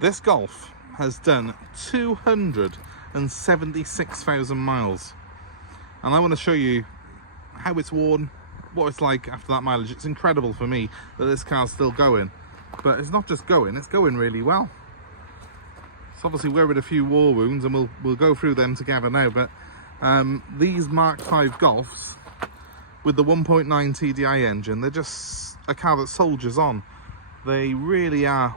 This Golf has done 276,000 miles, and I want to show you how it's worn, what it's like after that mileage. It's incredible for me that this car's still going, but it's not just going, it's going really well. It's obviously wearing a few war wounds, and we'll go through them together now, but these Mark 5 Golfs with the 1.9 TDI engine, they're just a car that soldiers on. They really are.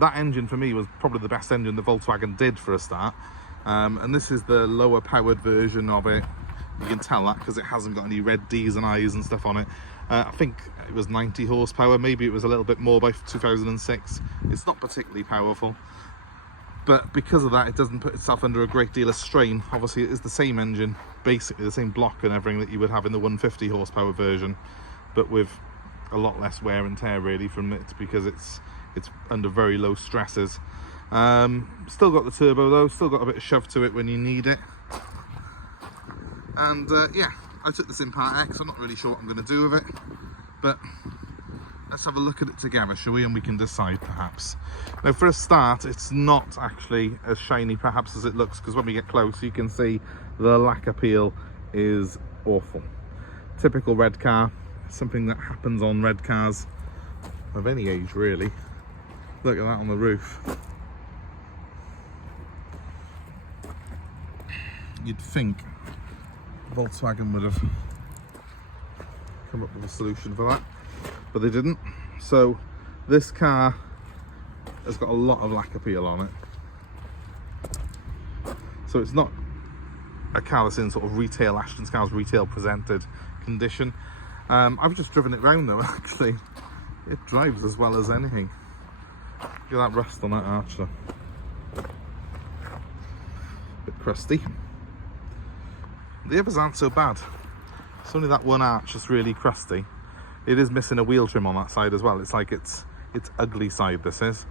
That engine for me was probably the best engine the Volkswagen did for a start, and this is the lower powered version of it. You can tell that because it hasn't got any red D's and I's and stuff on it. I think it was 90 horsepower, maybe it was a little bit more by 2006. It's not particularly powerful, but because of that it doesn't put itself under a great deal of strain. Obviously it is the same engine, basically the same block and everything that you would have in the 150 horsepower version, but with a lot less wear and tear really from it, because it's under very low stresses. Still got the turbo though, still got a bit of shove to it when you need it. And yeah, I took this in Part X. I'm not really sure what I'm going to do with it, but let's have a look at it together, shall we, and we can decide perhaps. Now for a start, it's not actually as shiny perhaps as it looks, because when we get close you can see the lack appeal is awful. Typical red car, something that happens on red cars of any age really. Look at that on the roof. You'd think Volkswagen would have come up with a solution for that, but they didn't. So this car has got a lot of lack appeal on it. So it's not a car that's in sort of retail, Ashton's cars retail presented condition. I've just driven it round though, actually. It drives as well as anything. Look at that rust on that arch though. Bit crusty. The others aren't so bad. It's only that one arch that's really crusty. It is missing a wheel trim on that side as well. It's like it's ugly side, this is.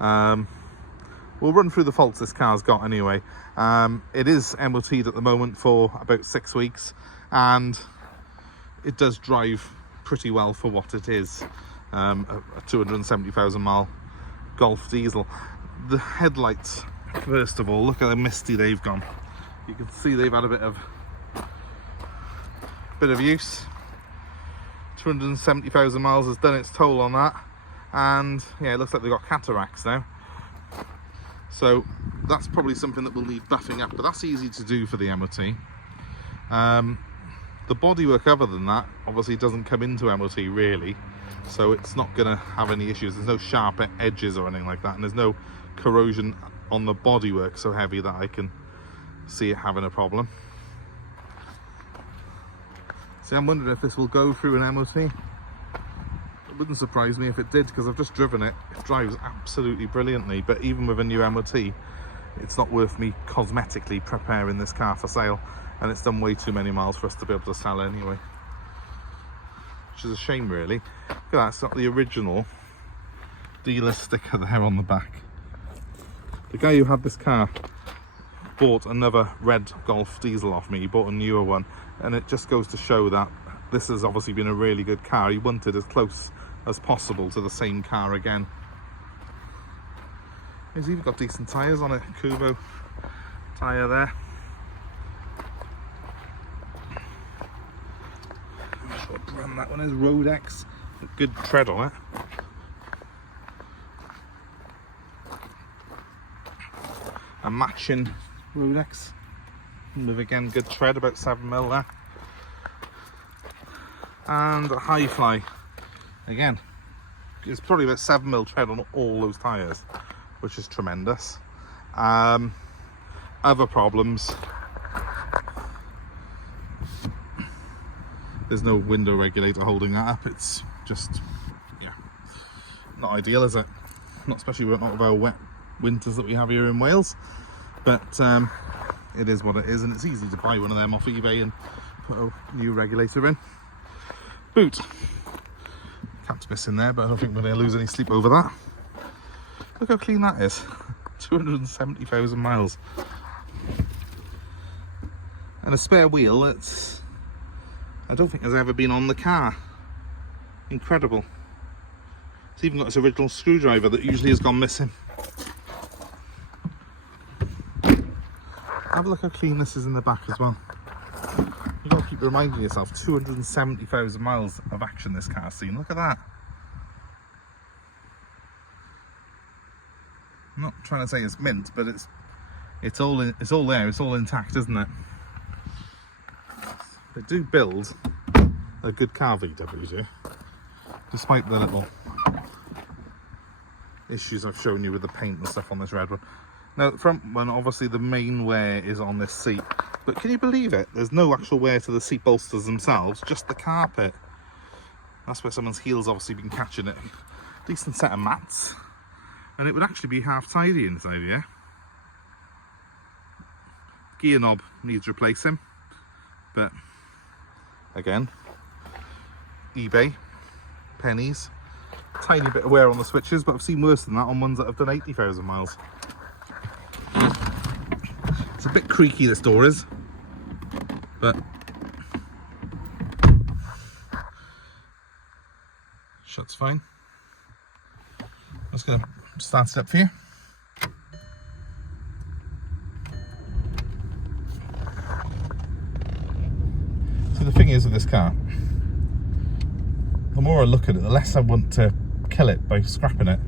We'll run through the faults this car's got anyway. It is MOT'd at the moment for about 6 weeks, and it does drive pretty well for what it is. A 270,000 mile Golf diesel. The headlights, first of all, look how misty they've gone. You can see they've had a bit of use. 270,000 miles has done its toll on that, and yeah, it looks like they've got cataracts now. So that's probably something that will need buffing up, but that's easy to do for the MOT. The bodywork other than that obviously doesn't come into MOT really, so it's not going to have any issues. There's no sharp edges or anything like that, and there's no corrosion on the bodywork so heavy that I can see it having a problem. See, I'm wondering if this will go through an MOT. It wouldn't surprise me if it did, because I've just driven it. It drives absolutely brilliantly, but even with a new MOT, it's not worth me cosmetically preparing this car for sale, and it's done way too many miles for us to be able to sell anyway, which is a shame really. Look at that, it's got the original dealer sticker there on the back. The guy who had this car bought another red Golf diesel off me. He bought a newer one, and it just goes to show that this has obviously been a really good car. He wanted as close as possible to the same car again. He's even got decent tyres on it, Kubo tyre there. I'm not sure what brand that one is, Rodex. Good tread on it. A matching Rodex with again good tread, about 7mm there, and a High Fly again. It's probably about 7mm tread on all those tyres, which is tremendous. Other problems, there's no window regulator holding that up. It's just, yeah, not ideal, is it? Not especially with our wet winters that we have here in Wales, but it is what it is, and it's easy to buy one of them off eBay and put a new regulator in. Boot, cap's missing there, but I don't think we're going to lose any sleep over that. Look how clean that is. 270,000 miles, and a spare wheel that's, I don't think has ever been on the car. Incredible. It's even got its original screwdriver that usually has gone missing. have a look how clean this is in the back as well. You've got to keep reminding yourself, 270,000 miles of action this car's seen. Look at that. I'm not trying to say it's mint, but it's all there, it's all intact, isn't it? They do build a good car, VW do, despite the little issues I've shown you with the paint and stuff on this red one. Now, the front one, obviously the main wear is on this seat, but can you believe it? There's no actual wear to the seat bolsters themselves, just the carpet. That's where someone's heel's obviously been catching it. Decent set of mats, and it would actually be half tidy inside here. Gear knob needs replacing, but again, eBay, pennies, tiny bit of wear on the switches, but I've seen worse than that on ones that have done 80,000 miles. It's a bit creaky, this door is, but shuts fine. I'm just going to start it up for you. See, the thing is with this car, the more I look at it, the less I want to kill it by scrapping it.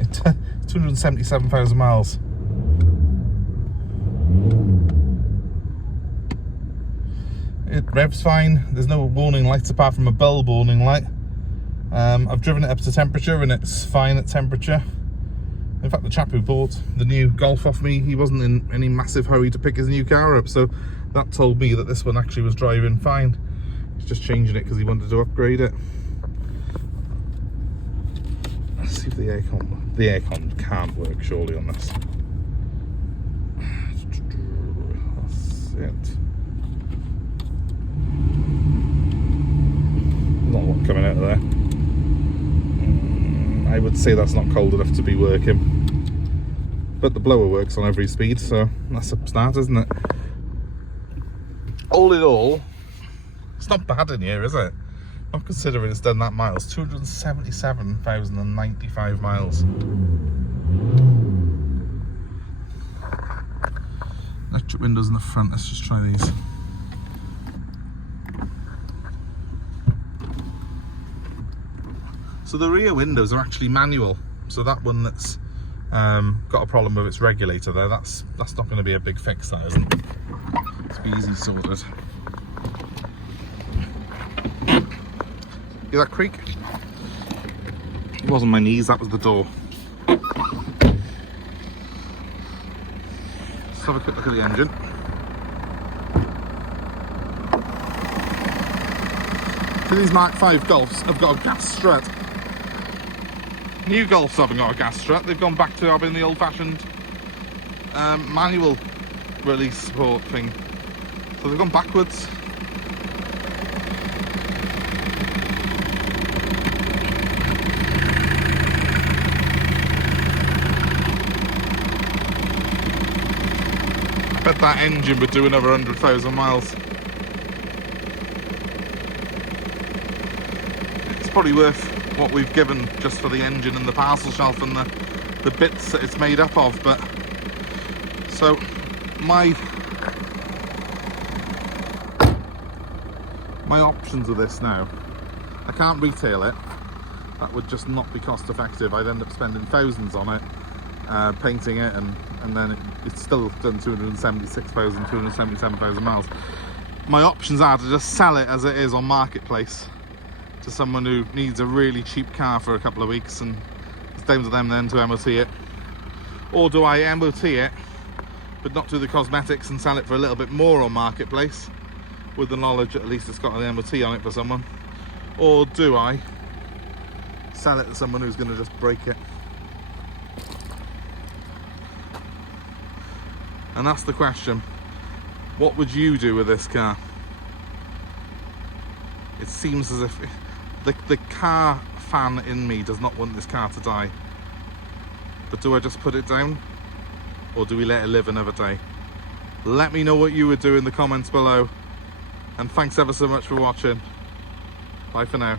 It's 277,000 miles. It revs fine. There's no warning lights apart from a bulb warning light. I've driven it up to temperature and it's fine at temperature. In fact, the chap who bought the new Golf off me, he wasn't in any massive hurry to pick his new car up, so that told me that this one actually was driving fine. He's just changing it because he wanted to upgrade it. Let's see if the aircon can't work surely on this. That's it. Not a lot coming out of there. I would say that's not cold enough to be working, but the blower works on every speed, so that's a start, isn't it? All in all, it's not bad in here, is it? Not considering it's done that miles. 277,095 miles. Electric windows in the front. Let's just try these. So the rear windows are actually manual. So that one that's got a problem with its regulator there, that's not going to be a big fix, that isn't. It's be easy sorted. Hear that creak? It wasn't my knees, that was the door. Let's have a quick look at the engine. So these Mark 5 Golfs have got a gas strut. New Golfs haven't got a gas strut, they've gone back to having the old-fashioned manual release support thing. So they've gone backwards. I bet that engine would do another 100,000 miles. It's probably worth what we've given just for the engine and the parcel shelf and the bits that it's made up of. But so my options with this now, I can't retail it, that would just not be cost effective. I'd end up spending thousands on it, painting it, and then it's still done 277,000 miles. My options are to just sell it as it is on Marketplace to someone who needs a really cheap car for a couple of weeks, and it's down to them then to MOT it. Or do I MOT it but not do the cosmetics and sell it for a little bit more on Marketplace with the knowledge that at least it's got an MOT on it for someone? Or do I sell it to someone who's going to just break it? And that's the question. What would you do with this car? It seems as if the car fan in me does not want this car to die. But do I just put it down? Or do we let it live another day? Let me know what you would do in the comments below. And thanks ever so much for watching. Bye for now.